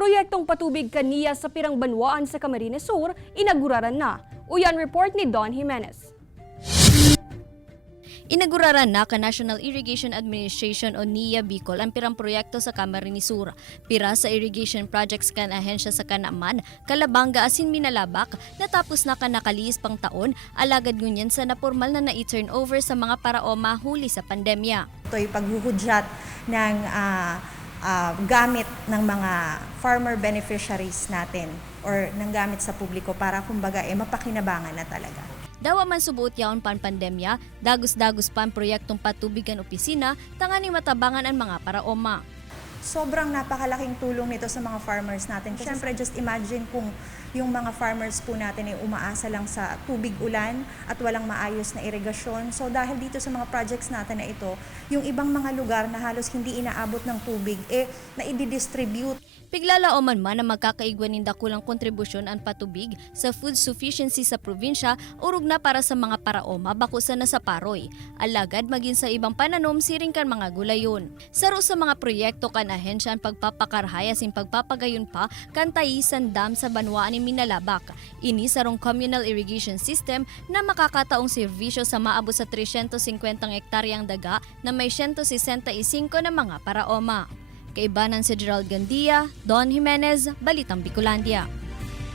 Proyektong patubig kaniya sa Pirang Banwaan sa Camarines Sur, inaguraran na. Uyan report ni Don Jimenez. Inaguraran na ka National Irrigation Administration o NIA Bicol ang pirang proyekto sa Camarines Sur. Pira sa irrigation projects kan ahensya sa Kanaman, Kalabanga asin Minalabak, natapos na nakaliis pang taon, alagad ngunyan sa napormal na na-turnover sa mga paraoma huli sa pandemya. Ito'y paghuhudyat ng gamit ng mga farmer beneficiaries natin or ng gamit sa publiko para kumbaga mapakinabangan na talaga. Dawa man subuot yaon pan pandemya, dagos-dagos pan proyektong patubigan opisina, tangani matabangan ang mga paraoma. Sobrang napakalaking tulong nito sa mga farmers natin. Siyempre, just imagine kung yung mga farmers po natin ay umaasa lang sa tubig ulan at walang maayos na irigasyon. So dahil dito sa mga projects natin na ito, yung ibang mga lugar na halos hindi inaabot ng tubig, na i-distribute. Piglalaoman man na magkakaigwan ng dakulang kontribusyon ang patubig sa food sufficiency sa probinsya, urog na para sa mga paraoma bakusan na sa paroy. Alagad maging sa ibang pananom siring kan mga gulayon. Saro sa mga proyekto kan ahensya ang pagpapakarhay asin pagpapagayon pa kan Taisan Dam sa Banwaan ni Minalabak. Ini sarong communal irrigation system na makakataong serbisyo sa maabot sa 350 hektaryang daga na may 165 na mga paraoma. Kaibanan si Gerald Gandia, Don Jimenez, Balitang Bicolandia.